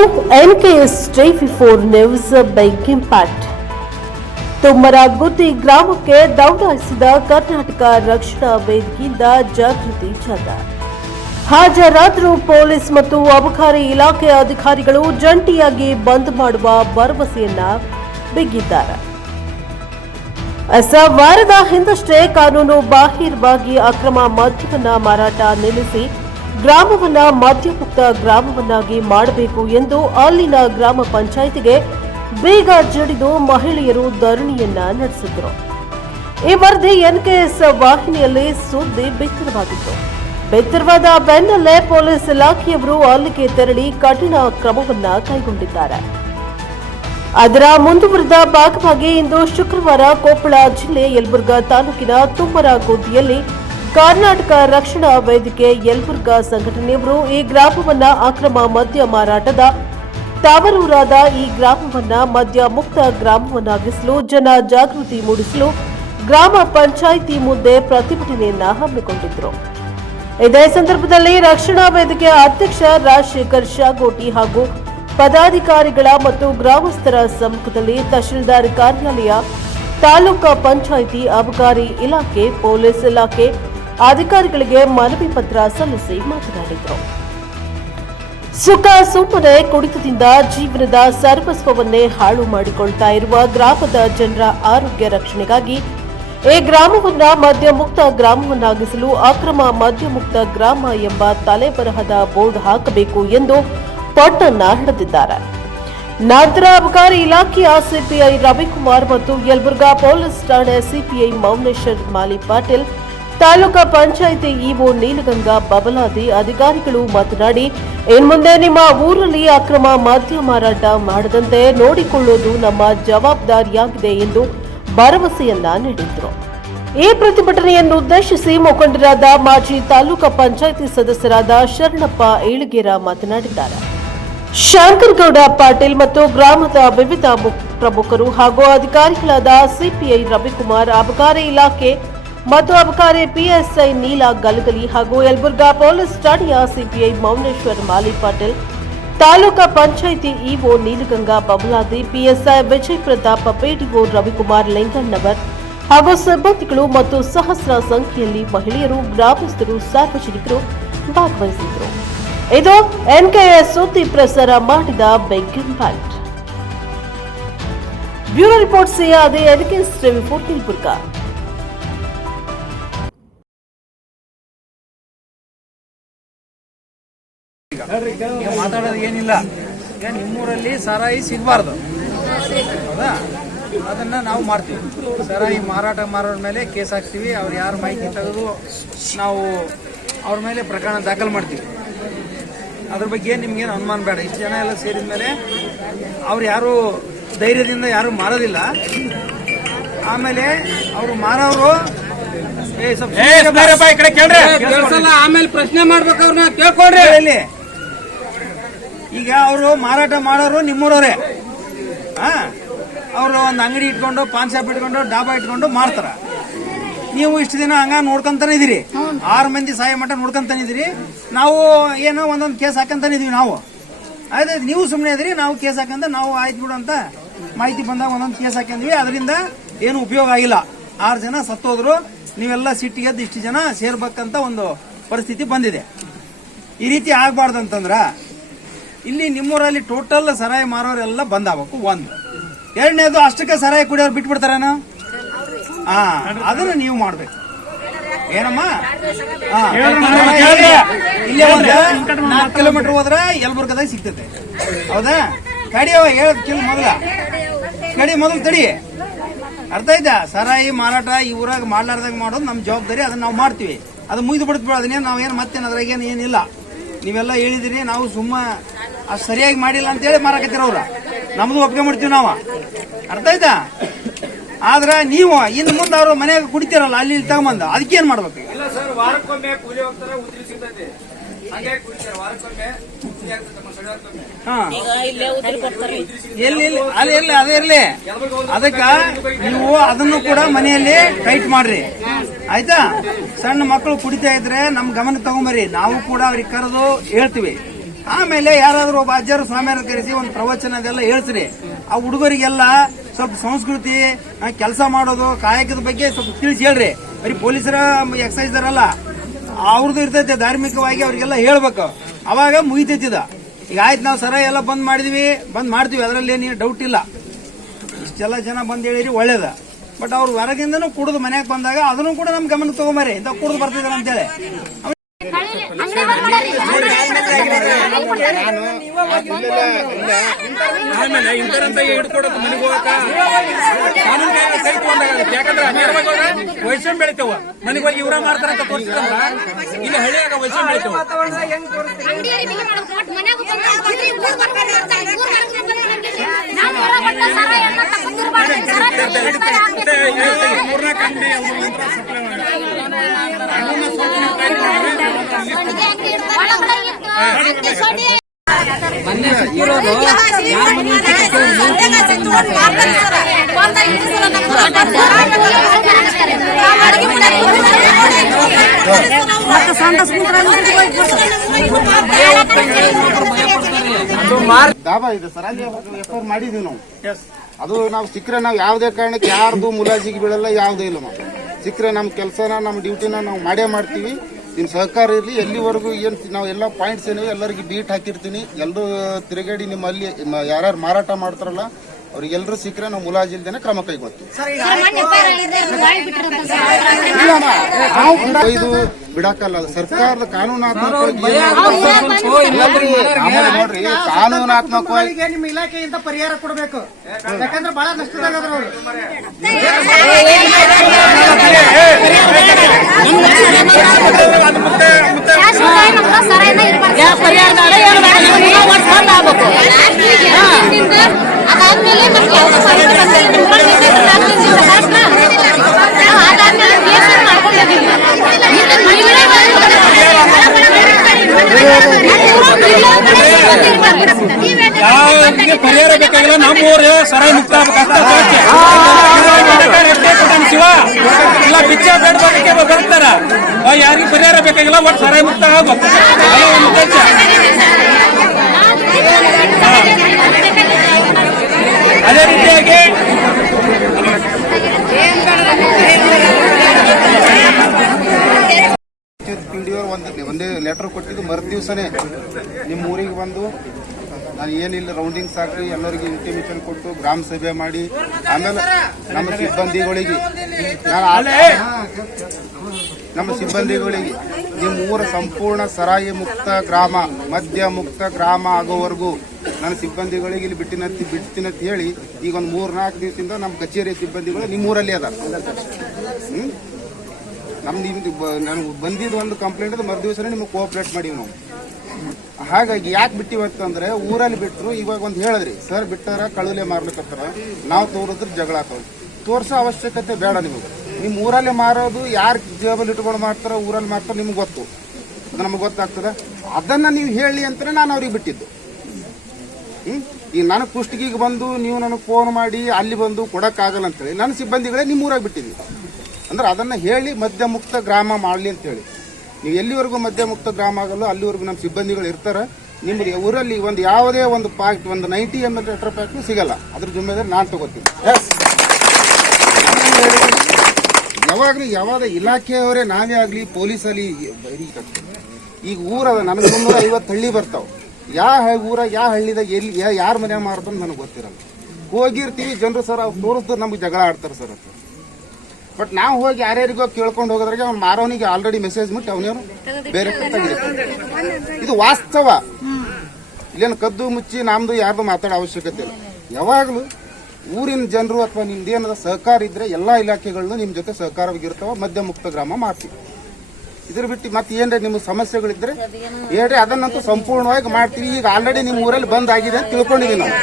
ಇದು NKS TV4 news big impact. Tummaragutti ಗ್ರಾಮಕ್ಕೆ ದೌಡಾಯಿಸಿದ ಕರ್ನಾಟಕ ರಕ್ಷಣಾ ವೇದಿಕೆಯಿಂದ ಜಾಗೃತಿ ಜಾಥಾ. ಹಾಜರಾದರೂ ಪೊಲೀಸ್ ಮತ್ತು ಅಬಕಾರಿ ಇಲಾಖೆ ಅಧಿಕಾರಿಗಳು ಜಂಟಿಯಾಗಿ ಬಂದ್ ಮಾಡುವ ಭರವಸೆಯನ್ನ ಬಿಗಿದ್ದಾರೆ. ವಾರದ ಹಿಂದಷ್ಟೇ ಕಾನೂನು ಬಾಹಿರವಾಗಿ ಅಕ್ರಮ ಮದ್ಯವನ್ನ ಮಾರಾಟ ನಿಲ್ಲಿಸಿ ಗ್ರಾಮವನ್ನ ಮದ್ಯಮುಕ್ತ ಗ್ರಾಮವನ್ನಾಗಿ ಮಾಡಬೇಕು ಎಂದು ಅಲ್ಲಿನ ಗ್ರಾಮ ಪಂಚಾಯಿತಿಗೆ ಬೇಗ ಜಡಿದು ಮಹಿಳೆಯರು ಧರಣಿಯನ್ನ ನಡೆಸಿದರು. ಈ ವರದಿ NKS ವಾಹಿನಿಯಲ್ಲಿ ಸುದ್ದಿ ಬಿತ್ತರವಾಗಿತ್ತು. ಬಿತ್ತರವಾದ ಬೆನ್ನಲ್ಲೇ ಪೊಲೀಸ್ ಇಲಾಖೆಯವರು ಅಲ್ಲಿಗೆ ತೆರಳಿ ಕಠಿಣ ಕ್ರಮವನ್ನ ಕೈಗೊಂಡಿದ್ದಾರೆ. ಅದರ ಮುಂದುವರೆದ ಭಾಗವಾಗಿ ಇಂದು ಶುಕ್ರವಾರ ಕೊಪ್ಪಳ ಜಿಲ್ಲೆ ಯಲಬುರ್ಗಾ ತಾಲೂಕಿನ ತುಮ್ಮರಗುತ್ತಿಯಲ್ಲಿ ಕರ್ನಾಟಕ ರಕ್ಷಣಾ ವೇದಿಕೆ ಯಲಬುರ್ಗಾ ಸಂಘಟನೆಯವರು ಈ ಗ್ರಾಮವನ್ನ ಅಕ್ರಮ ಮದ್ಯ ಮಾರಾಟದ ತಾವರೂರಾದ ಈ ಗ್ರಾಮವನ್ನ ಮದ್ಯ ಮುಕ್ತ ಗ್ರಾಮವನ್ನಾಗಿಸಲು ಜನ ಜಾಗೃತಿ ಮೂಡಿಸಲು ಗ್ರಾಮ ಪಂಚಾಯಿತಿ ಮುಂದೆ ಪ್ರತಿಭಟನೆಯನ್ನ ಹಮ್ಮಿಕೊಂಡಿದ್ದರು. ಇದೇ ಸಂದರ್ಭದಲ್ಲಿ ರಕ್ಷಣಾ ವೇದಿಕೆಯ ಅಧ್ಯಕ್ಷ ರಾಜಶೇಖರ್ ಶಾಗೋಟಿ ಹಾಗೂ ಪದಾಧಿಕಾರಿಗಳ ಮತ್ತು ಗ್ರಾಮಸ್ಥರ ಸಮ್ಮುಖದಲ್ಲಿ ತಹಶೀಲ್ದಾರ್ ಕಾರ್ಯಾಲಯ, ತಾಲೂಕಾ ಪಂಚಾಯಿತಿ, ಅಬಕಾರಿ ಇಲಾಖೆ, ಪೊಲೀಸ್ ಇಲಾಖೆ ಅಧಿಕಾರಿಗಳಿಗೆ ಮನವಿ ಪತ್ರ ಸಲ್ಲಿಸಿ ಮಾತನಾಡಿದರು. ಸುಖ ಸುಮ್ಮನೆ ಕುಡಿತದಿಂದ ಜೀವನದ ಸರ್ವಸ್ವವನ್ನೇ ಹಾಳು ಮಾಡಿಕೊಳ್ತಾ ಇರುವ ಗ್ರಾಮದ ಜನರ ಆರೋಗ್ಯ ರಕ್ಷಣೆಗಾಗಿ ಈ ಗ್ರಾಮವನ್ನ ಮದ್ಯಮುಕ್ತ ಗ್ರಾಮವನ್ನಾಗಿಸಲು ಅಕ್ರಮ ಮದ್ಯಮುಕ್ತ ಗ್ರಾಮ ಎಂಬ ತಲೆಬರಹದ ಬೋರ್ಡ್ ಹಾಕಬೇಕು ಎಂದು ಪಟ್ಟನ್ನ ಹಿಡಿದಿದ್ದಾರೆ. ನಂತರ ಅಬಕಾರಿ ಇಲಾಖೆಯ ಸಿಪಿಐ ರವಿಕುಮಾರ್ ಮತ್ತು ಯಲಬುರ್ಗಾ ಪೊಲೀಸ್ ಠಾಣೆ ಸಿಪಿಐ ಮೌನೇಶ್ವರ್ ಮಾಲಿ ಪಾಟೀಲ್, ತಾಲೂಕಾ ಪಂಚಾಯಿತಿ ಇಒ ನೀಲಗಂಗಾ ಬಬಲಾದಿ ಅಧಿಕಾರಿಗಳು ಮಾತನಾಡಿ, ಇನ್ಮುಂದೆ ನಿಮ್ಮ ಊರಲ್ಲಿ ಅಕ್ರಮ ಮದ್ಯ ಮಾರಾಟ ಮಾಡದಂತೆ ನೋಡಿಕೊಳ್ಳುವುದು ನಮ್ಮ ಜವಾಬ್ದಾರಿಯಾಗಿದೆ ಎಂದು ಭರವಸೆಯನ್ನ ನೀಡಿದರು. ಈ ಪ್ರತಿಭಟನೆಯನ್ನು ಉದ್ದೇಶಿಸಿ ಮುಖಂಡರಾದ ಮಾಜಿ ತಾಲೂಕಾ ಪಂಚಾಯಿತಿ ಸದಸ್ಯರಾದ ಶರಣಪ್ಪ ಏಳಿಗೇರ ಮಾತನಾಡಿದ್ದಾರೆ. ಶಂಕರಗೌಡ ಪಾಟೀಲ್ ಮತ್ತು ಗ್ರಾಮದ ವಿವಿಧ ಪ್ರಮುಖರು ಹಾಗೂ ಅಧಿಕಾರಿಗಳಾದ ಸಿಪಿಐ ರವಿಕುಮಾರ್, ಅಬಕಾರಿ ಇಲಾಖೆ ಮತ್ತು ಅಬಕಾರಿ PSI ನೀಲಾ ಗಲಗಲಿ ಹಾಗೂ ಯಲಬುರ್ಗಾ ಪೊಲೀಸ್ ಠಾಣೆಯ CPI Mouneshwar Mali Patil, taluka panchayat EO Neelaganga Babaladi, PSI Vijay Pratap, PDO Ravikumar Linganavar ಹಾಗೂ ಸಿಬ್ಬಂದಿಗಳು ಮತ್ತು ಸಹಸ್ರ ಸಂಖ್ಯೆಯಲ್ಲಿ ಮಹಿಳೆಯರು, ಗ್ರಾಮಸ್ಥರು, ಸಾರ್ವಜನಿಕರು ಭಾಗವಹಿಸಿದರು. ಇದು NKS ಸುದ್ದಿ ಪ್ರಸಾರ ಮಾಡಿದ ಬಿಗ್ ಇಂಪ್ಯಾಕ್ಟ್. ಬ್ಯೂರೋ ರಿಪೋರ್ಟ್ ಸಿಯಾದೆ, NKS TV4 ಯಲಬುರ್ಗಾ. ಮಾತಾಡೋದು ಏನಿಲ್ಲ. ಈಗ ನಿಮ್ಮೂರಲ್ಲಿ ಸಾರಾಯಿ ಸಿಗಬಾರ್ದು, ಹೌದಾ? ಅದನ್ನ ನಾವು ಮಾಡ್ತೀವಿ. ಸಾರಾಯಿ ಮಾರಾಟ ಮಾಡೋರ ಮೇಲೆ ಕೇಸ್ ಹಾಕ್ತೀವಿ. ಅವ್ರು ಯಾರು ಮಾಹಿತಿ ತೆಗೆದು ನಾವು ಅವ್ರ ಮೇಲೆ ಪ್ರಕರಣ ದಾಖಲು ಮಾಡ್ತೀವಿ. ಅದ್ರ ಬಗ್ಗೆ ನಿಮ್ಗೇನು ಅನುಮಾನ ಬೇಡ. ಇಷ್ಟು ಜನ ಎಲ್ಲ ಸೇರಿದ ಮೇಲೆ ಅವ್ರು ಯಾರು ಧೈರ್ಯದಿಂದ ಯಾರು ಮಾರೋದಿಲ್ಲ. ಆಮೇಲೆ ಅವರು ಮಾರೋರು ಆಮೇಲೆ ಪ್ರಶ್ನೆ ಮಾಡ್ಬೇಕು, ಅವ್ರನ್ನ ಕೇಳ್ಕೊಡ್ರಿ. ಇಲ್ಲಿ ಈಗ ಅವರು ಮಾರಾಟ ಮಾಡೋರು ನಿಮ್ಮೂರವರೇ. ಅವರು ಒಂದು ಅಂಗಡಿ ಇಟ್ಕೊಂಡು, ಪಾನ್ ಶಾಪ್ ಇಟ್ಕೊಂಡು, ಡಾಬಾ ಇಟ್ಕೊಂಡು ಮಾರ್ತಾರ. ನೀವು ಇಷ್ಟು ದಿನ ಹಂಗ ನೋಡ್ಕೊಂತಾನೆ ಇದೀರಿ. 6 ಮಂದಿ ಸಹಾಯ ಮಟ್ಟ ನೋಡ್ಕೊಂತಾನೆ ಇದೀರಿ. ನಾವು ಏನೋ ಒಂದೊಂದು ಕೇಸ್ ಹಾಕಂತಾನೆ ಇದೀವಿ. ನಾವು ಅದೇ ನೀವು ಸುಮ್ಮನೆ ಇದ್ರಿ, ನಾವು ಕೇಸ್ ಹಾಕಂತ ನಾವು ಆಯ್ತು ಬಿಡು ಅಂತ ಮಾಹಿತಿ ಬಂದಾಗ ಒಂದೊಂದು ಕೇಸ್ ಹಾಕಿದ್ವಿ. ಅದರಿಂದ ಏನು ಉಪಯೋಗ ಆಗಿಲ್ಲ. 6 ಜನ ಸತ್ತೋದ್ರು. ನೀವೆಲ್ಲ ಸಿಟ್ಟಿಗೆದ್ದು ಇಷ್ಟು ಜನ ಸೇರ್ಬೇಕಂತ ಒಂದು ಪರಿಸ್ಥಿತಿ ಬಂದಿದೆ. ಈ ರೀತಿ ಆಗ್ಬಾರ್ದು ಅಂತಂದ್ರ ಇಲ್ಲಿ ನಿಮ್ಮೂರಲ್ಲಿ ಟೋಟಲ್ ಸರಾಯಿ ಮಾರೋರೆಲ್ಲ ಬಂದಾಗಬೇಕು. 1. 2ನೇದು ಅಷ್ಟಕ್ಕೆ ಸರಾಯಿ ಕುಡಿಯೋರು ಬಿಟ್ಬಿಡ್ತಾರೇನೋ, ಅದನ್ನ ನೀವು ಮಾಡ್ಬೇಕು. ಏನಮ್ಮ, ಇಲ್ಲೇ 4 ಕಿಲೋಮೀಟರ್ ಹೋದ್ರೆ ಯಲಬುರ್ಗದಾಗ ಸಿಗ್ತೈತೆ, ಹೌದಾ? ಕಡಿಯವ ಮೊದಲು ತಡಿ. ಅರ್ಥ ಆಯ್ತಾ? ಸರಾಯಿ ಮಾರಾಟ ಈ ಊರಾಗ ಮಾಡ್ಲಾರ್ದಾಗ ಮಾಡೋದು ನಮ್ಮ ಜವಾಬ್ದಾರಿ. ಅದನ್ನ ನಾವು ಮಾಡ್ತೀವಿ. ಅದು ಮುಗಿದು ಬಿಡ್ತೀವಿ. ಅದನ್ನೇನು ನಾವೇನು ಮತ್ತೇನು ಅದ್ರಾಗೇನು ಏನಿಲ್ಲ. ನೀವೆಲ್ಲ ಹೇಳಿದಿರಿ, ನಾವು ಸುಮ್ಮ ಅಷ್ಟು ಸರಿಯಾಗಿ ಮಾಡಿಲ್ಲ ಅಂತೇಳಿ ಮಾರಾಕತ್ತೀರ ಅವ್ರ. ನಮ್ದು ಒಪ್ಕೊಂಡ್ಬಿಡ್ತೀವಿ ನಾವು. ಅರ್ಥ ಆಯ್ತಾ? ಆದ್ರ ನೀವು ಇನ್ನು ಮುಂದೆ ಅವರು ಮನೆಯಾಗ ಕುಡಿತೀರಲ್ಲ, ಅಲ್ಲಿ ತಗೊಂಬಂದ ಅದಕ್ಕೇನ್ ಮಾಡ್ಬೇಕು? ಅದೇ ಇರ್ಲಿ. ಅದಕ್ಕ ನೀವು ಅದನ್ನು ಕೂಡ ಮನೆಯಲ್ಲಿ ಟೈಟ್ ಮಾಡ್ರಿ, ಆಯ್ತಾ? ಸಣ್ಣ ಮಕ್ಕಳು ಕುಡಿತಾ ಇದ್ರೆ ನಮ್ ಗಮನ ತಗೊಂಬರ್ರಿ. ನಾವು ಕೂಡ ಅವ್ರಿಗೆ ಕರೆದು ಹೇಳ್ತೀವಿ, ಆಮೇಲೆ ಯಾರಾದ್ರೂ ಒಬ್ಬ ಅಜ್ಜರು ಸ್ವಾಮಿಯವ್ರ ಕರೆಸಿ ಒಂದು ಪ್ರವಚನ ಅದೆಲ್ಲ ಹೇಳ್ಸ್ರಿ. ಆ ಹುಡುಗರಿಗೆಲ್ಲ ಸ್ವಲ್ಪ ಸಂಸ್ಕೃತಿ, ಕೆಲಸ ಮಾಡೋದು, ಕಾಯಕದ ಬಗ್ಗೆ ಸ್ವಲ್ಪ ತಿಳಿಸಿ ಹೇಳ್ರಿ. ಬರೀ ಪೊಲೀಸರ ಎಕ್ಸೈಸ್ದಾರಲ್ಲ, ಅವ್ರದ್ದು ಇರ್ತೈತೆ ಧಾರ್ಮಿಕವಾಗಿ ಅವ್ರಿಗೆಲ್ಲ ಹೇಳ್ಬೇಕು. ಅವಾಗ ಮುಗಿತೈತಿದ. ಈಗ ಆಯ್ತು, ನಾವು ಸರ ಎಲ್ಲ ಬಂದ್ ಮಾಡ್ತೀವಿ, ಅದರಲ್ಲಿ ಏನು ಡೌಟ್ ಇಲ್ಲ. ಇಷ್ಟೆಲ್ಲ ಜನ ಬಂದ್ ಹೇಳಿರಿ ಒಳ್ಳೇದ. ಬಟ್ ಅವ್ರು ಹೊರಗಿಂದನೂ ಕುಡಿದು ಮನ್ಯಾಗ ಬಂದಾಗ ಅದನ್ನು ಕೂಡ ನಮ್ ಗಮನಕ್ಕೆ ತಗೊಂಬರಿ, ಇಂತ ಕುಡಿದು ಬರ್ತಿದಾರ ಅಂತೇಳಿ. ಆಮೇಲೆ ಇಂಥರಂತ ಹಿಡ್ಕೊಡೋದು ಮನೆಗೆ ಹೋಗಕ ಕಾನೂನು ಕೈ ತಗೊಂಡಾಗ, ಯಾಕಂದ್ರೆ ವಯಸ್ಸನ್ ಬೆಳಿತೇವ ಮನೆಗೆ ಹೋಗಿ ಇವ್ರ ಮಾಡ್ತಾರಂತ ತೋರಿಸಿದಂದ್ರ ಇಲ್ಲಿ ಹಳ್ಳಿಯಾಗ ವಯಸ್ಸನ್ ಬೆಳಿತೇವ. ಮೂರ್ನಾಲ್ಕು ಅಂಗಡಿ ಮೊನ್ನೆ ಸಿಕ್ಕಿರೋದು ಯಾರ ಮನೆ ದಾಬಾ ಇದೆ ಸರ್, ಅಲ್ಲಿ ಎಫ್ಐಆರ್ ಮಾಡಿದೀವಿ ನಾವು. ಅದು ನಾವು ಸಿಕ್ಕರೆ ನಾವು ಯಾವುದೇ ಕಾರಣಕ್ಕೆ ಯಾರ್ದು ಮುಲಾಜಿಗೆ ಬೀಳಲ್ಲ, ಯಾವುದೇ ಇಲ್ಲ. ನಾವು ಸಿಕ್ಕರೆ ನಮ್ಮ ಕೆಲಸನ ನಮ್ಮ ಡ್ಯೂಟಿನ ನಾವು ಮಾಡೇ ಮಾಡ್ತೀವಿ. ನಿಮ್ ಸಹಕಾರ ಇರಲಿ. ಎಲ್ಲಿವರೆಗೂ ಏನ್ ನಾವು ಎಲ್ಲ ಪಾಯಿಂಟ್ಸ್ ಏನಿವೆ ಎಲ್ಲರಿಗೆ ಬೀಟ್ ಹಾಕಿರ್ತೀನಿ. ಎಲ್ಲರೂ ತಿರುಗಾಡಿ ನಿಮ್ಮಲ್ಲಿ ಯಾರ್ಯಾರು ಮಾರಾಟ ಮಾಡ್ತಾರಲ್ಲ ಅವ್ರಿಗೆಲ್ಲರೂ ಸಿಕ್ಕರೆ ನಾವು ಮುಲಾಜಿಲ್ದೇನೆ ಕ್ರಮ ಕೈಗೊಳ್ತೀವಿ. ಇದು ಬಿಡಾಕಲ್ಲ, ಸರ್ಕಾರದ ಕಾನೂನಾತ್ಮಕವಾಗಿ ನೋಡ್ರಿ, ಕಾನೂನಾತ್ಮಕವಾಗಿ ನಿಮ್ಮ ಇಲಾಖೆಯಿಂದ ಪರಿಹಾರ ಕೊಡಬೇಕು. ಯಾಕಂದ್ರೆ ಬಹಳ ನಷ್ಟದಾಗದ್ರು ಅವರು. ಯಾರಿಗೆ ಪರಿಹಾರ ಬೇಕಾಗಿಲ್ಲ, ನಮ್ಮೂರು ಸರಾಯಿ ಮುಕ್ತ ಶಿವ ಇಲ್ಲ ಬಿಚ್ಚ ಬೇಡಕ್ಕೆ ಬರ್ತಾರ. ಯಾರಿಗೆ ಪರಿಹಾರ ಬೇಕಾಗಿಲ್ಲ, ಒಟ್ಟು ಸರಾಯಿ ಮುಕ್ತ ಆಗ್ಬೇಕು. ಅದೇ ರೀತಿಯಾಗಿ ಒಂದೇ ಲೆಟರ್ ಕೊಟ್ಟಿದ್ದು ಮರು ದಿವಸನೇ ನಿಮ್ಮ ಊರಿಗೆ ಬಂದು ನಾನು ಏನಿಲ್ಲ ರೌಂಡಿಂಗ್ಸ್ ಹಾಕಿ ಎಲ್ಲರಿಗೆ ಇಂಟಿಮೇಷನ್ ಕೊಟ್ಟು ಗ್ರಾಮ ಸಭೆ ಮಾಡಿ ಆಮೇಲೆ ನಮ್ಮ ಸಿಬ್ಬಂದಿಗಳಿಗೆ ನಿಮ್ಮ ಊರ ಸಂಪೂರ್ಣ ಸರಾಯಿ ಮುಕ್ತ ಗ್ರಾಮ, ಮದ್ಯ ಮುಕ್ತ ಗ್ರಾಮ ಆಗೋವರೆಗೂ ನನ್ನ ಸಿಬ್ಬಂದಿಗಳಿಗೆ ಇಲ್ಲಿ ಬಿಡ್ತೀನಂತ ಹೇಳಿ ಈಗ ಒಂದು 3-4 ದಿವಸದಿಂದ ನಮ್ಮ ಕಚೇರಿ ಸಿಬ್ಬಂದಿಗಳು ನಿಮ್ಮೂರಲ್ಲಿ ಅದ. ನನಗೆ ಬಂದಿದ್ದು ಒಂದು ಕಂಪ್ಲೇಂಟ್ ಅದು ಮರು ದಿವಸನೇ ನಿಮಗೆ ಕೋಆಪರೇಟ್ ಮಾಡೀವಿ ನಾವು. ಹಾಗಾಗಿ ಯಾಕೆ ಬಿಟ್ಟಿವತ್ತಂದ್ರೆ ಊರಲ್ಲಿ ಬಿಟ್ಟರು ಇವಾಗ ಒಂದು ಹೇಳಿದ್ರಿ ಸರ್ ಬಿಟ್ಟಾರ ಕಳುಲೆ ಮಾರ್ಲಿಕ್ಕತ್ತಾರ, ನಾವು ತೋರಿದ್ರೆ ಜಗಳ ಆಗ್ತಾವ. ತೋರ್ಸೋ ಅವಶ್ಯಕತೆ ಬೇಡ ನಿಮಗೆ. ನಿಮ್ಮ ಊರಲ್ಲಿ ಮಾರೋದು ಯಾರು ಜೇಬಲ್ಲಿ ಇಟ್ಕೊಂಡು ಮಾಡ್ತಾರ, ಊರಲ್ಲಿ ಮಾಡ್ತಾರ ನಿಮ್ಗೆ ಗೊತ್ತು, ಅದು ನಮಗೆ ಗೊತ್ತಾಗ್ತದ. ಅದನ್ನ ನೀವು ಹೇಳಿ ಅಂತಾನೆ ನಾನು ಅವ್ರಿಗೆ ಬಿಟ್ಟಿದ್ದು. ಈಗ ನನಗೆ ಕುಷ್ಟಗಿಗೆ ಬಂದು ನೀವು ನನಗೆ ಫೋನ್ ಮಾಡಿ ಅಲ್ಲಿ ಬಂದು ಕೊಡಕ್ಕಾಗಲ್ಲ ಅಂತೇಳಿ ನನ್ನ ಸಿಬ್ಬಂದಿಗಳೇ ನಿಮ್ಮ ಊರಾಗ ಬಿಟ್ಟಿದ್ವಿ. ಅಂದ್ರೆ ಅದನ್ನ ಹೇಳಿ ಮದ್ಯ ಮುಕ್ತ ಗ್ರಾಮ ಮಾಡಲಿ ಅಂತೇಳಿ. ನೀವು ಎಲ್ಲಿವರೆಗೂ ಮದ್ಯ ಮುಕ್ತ ಗ್ರಾಮ ಆಗಲ್ಲ ಅಲ್ಲಿವರೆಗೂ ನಮ್ಮ ಸಿಬ್ಬಂದಿಗಳು ಇರ್ತಾರೆ. ನಿಮ್ಗೆ ಊರಲ್ಲಿ ಒಂದು ಯಾವುದೇ ಒಂದು ಪ್ಯಾಕ್ಟ್, ಒಂದು 90 ml ಲೆಟರ್ ಪ್ಯಾಕ್ಟ್ ಸಿಗಲ್ಲ. ಅದ್ರ ಜುಮ್ಮೆದಾರಿ ನಾನು ತಗೋತೀನಿ. ಯಾವಾಗಲೂ ಯಾವಾಗ ಇಲಾಖೆಯವರೇ ನಾವೇ ಆಗಲಿ ಪೊಲೀಸಲ್ಲಿ ಈಗ ಊರದ ನನಗೆ 350 ಹಳ್ಳಿ ಬರ್ತಾವ. ಯಾವ ಊರ ಯಾವ ಹಳ್ಳಿದಾಗ ಎಲ್ಲಿ ಯಾರ ಮನ್ಯಾಗ ಮಾರ್ತಾರ ನನಗೆ ಗೊತ್ತಿರಲ್ಲ. ಹೋಗಿರ್ತೀವಿ ಜನರು ಸರ್ ಅವ್ರು ತೋರಿಸಿದ್ರೆ ನಮ್ಗೆ ಜಗಳ ಆಡ್ತಾರೆ ಸರ್ ಅಂತ. ಬಟ್ ನಾವು ಹೋಗಿ ಯಾರ್ಯಾರಿಗೋ ಕೇಳ್ಕೊಂಡು ಹೋಗೋದ್ರಾಗೆ ಅವ್ನು ಮಾರೋನಿಗೆ ಆಲ್ರೆಡಿ ಮೆಸೇಜ್ ಮುಟ್ಟಿ ಅವನೇನು ಬೇರೆ ತೆಗಿರ್ತಾನೆ. ಇದು ವಾಸ್ತವ. ಇಲ್ಲೇನು ಕದ್ದು ಮುಚ್ಚಿ ನಮ್ದು ಯಾರ್ದು ಮಾತಾಡೋ ಅವಶ್ಯಕತೆ ಇಲ್ಲ. ಯಾವಾಗಲೂ ಊರಿನ ಜನರು ಅಥವಾ ನಿಮ್ದೇನದ ಸಹಕಾರ ಇದ್ರೆ ಎಲ್ಲಾ ಇಲಾಖೆಗಳನ್ನು ನಿಮ್ ಜೊತೆ ಸಹಕಾರವಾಗಿರ್ತಾವ. ಮದ್ಯ ಮುಕ್ತ ಗ್ರಾಮ ಮಾಡ್ತೀವಿ. ಇದ್ರ ಬಿಟ್ಟು ಮತ್ತೆ ಏನ್ರಿ ನಿಮ್ಮ ಸಮಸ್ಯೆಗಳಿದ್ರೆ ಹೇಳ್ರಿ, ಅದನ್ನಂತೂ ಸಂಪೂರ್ಣವಾಗಿ ಮಾಡ್ತೀವಿ. ಈಗ ಆಲ್ರೆಡಿ ನಿಮ್ಮ ಊರಲ್ಲಿ ಬಂದ್ ಆಗಿದೆ ಅಂತ ತಿಳ್ಕೊಂಡಿದೀವಿ ನಾವು.